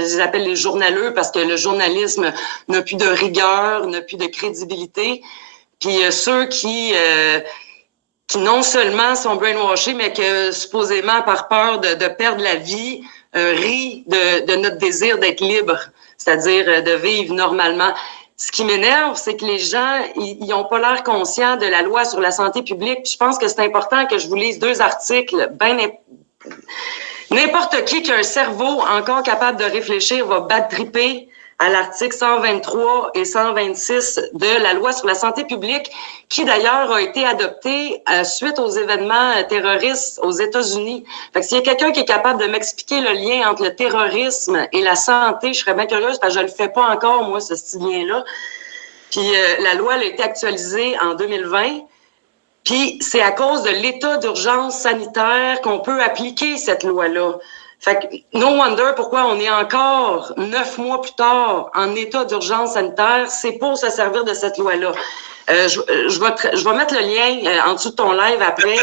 les appelle les journaleux parce que le journalisme n'a plus de rigueur, n'a plus de crédibilité. Puis ceux qui non seulement sont brainwashés, mais que supposément par peur de perdre la vie, rient de notre désir d'être libre, c'est-à-dire de vivre normalement. Ce qui m'énerve, c'est que les gens, ils n'ont pas l'air conscients de la loi sur la santé publique. Puis je pense que c'est important que je vous lise 2 articles. N'importe qui a un cerveau encore capable de réfléchir va bad-tripper à l'article 123 et 126 de la loi sur la santé publique, qui d'ailleurs a été adoptée suite aux événements terroristes aux États-Unis. Fait que s'il y a quelqu'un qui est capable de m'expliquer le lien entre le terrorisme et la santé, je serais bien curieuse parce que je le fais pas encore, moi, ce lien-là. Puis la loi elle a été actualisée en 2020. Puis c'est à cause de l'état d'urgence sanitaire qu'on peut appliquer cette loi-là. Fait que no wonder pourquoi on est encore 9 mois plus tard en état d'urgence sanitaire, c'est pour se servir de cette loi-là. Je vais mettre le lien en dessous de ton live après.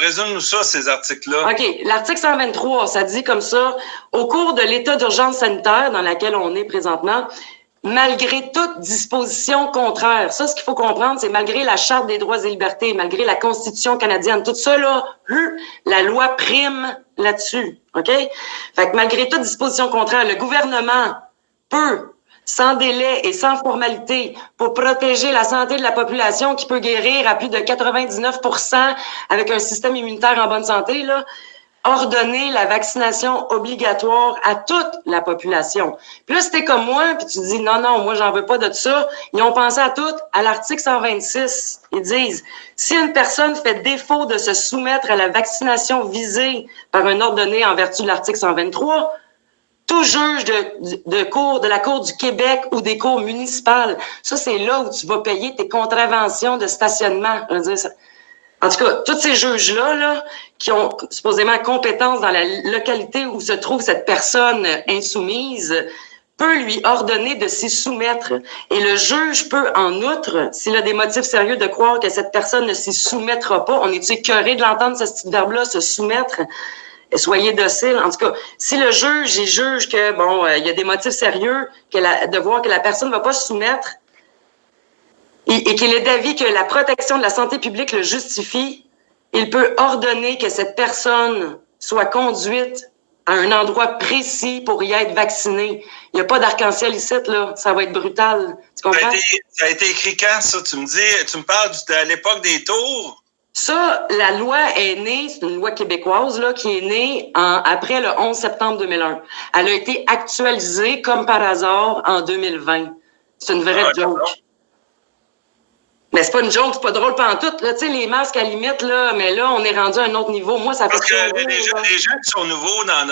Résume-nous ça, ces articles-là. OK. L'article 123, ça dit comme ça, au cours de l'état d'urgence sanitaire dans laquelle on est présentement, malgré toute disposition contraire. Ça, ce qu'il faut comprendre, c'est malgré la Charte des droits et libertés, malgré la Constitution canadienne, tout ça, là, la loi prime là-dessus, OK? Fait que malgré toute disposition contraire, le gouvernement peut, sans délai et sans formalité, pour protéger la santé de la population qui peut guérir à plus de 99% avec un système immunitaire en bonne santé, là, ordonner la vaccination obligatoire à toute la population. Puis là, si t'es comme moi, puis tu dis non, moi, j'en veux pas de ça, ils ont pensé à tout, à l'article 126. Ils disent, si une personne fait défaut de se soumettre à la vaccination visée par un ordre donné en vertu de l'article 123, tout juge de la Cour du Québec ou des cours municipales, ça, c'est là où tu vas payer tes contraventions de stationnement. Je veux dire, en tout cas, tous ces juges-là, là, qui ont supposément compétence dans la localité où se trouve cette personne insoumise, peut lui ordonner de s'y soumettre. Et le juge peut, en outre, s'il a des motifs sérieux de croire que cette personne ne s'y soumettra pas, on est-tu écœuré de l'entendre, ce petit verbe-là, se soumettre? Soyez docile. En tout cas, si le juge, il juge que, bon, il y a des motifs sérieux de voir que la personne ne va pas se soumettre, et qu'il est d'avis que la protection de la santé publique le justifie, il peut ordonner que cette personne soit conduite à un endroit précis pour y être vaccinée. Il n'y a pas d'arc-en-ciel ici, là. Ça va être brutal. Tu comprends? Ça a été écrit quand, ça? Tu me parles à l'époque des tours? Ça, la loi est née, c'est une loi québécoise là, qui est née après le 11 septembre 2001. Elle a été actualisée, comme par hasard, en 2020. C'est une vraie joke. Mais c'est pas une joke, c'est pas drôle pantoute. Là, tu sais, les masques à limite, là, mais là, on est rendu à un autre niveau. Moi, ça fait... Parce que les gens qui sont nouveaux dans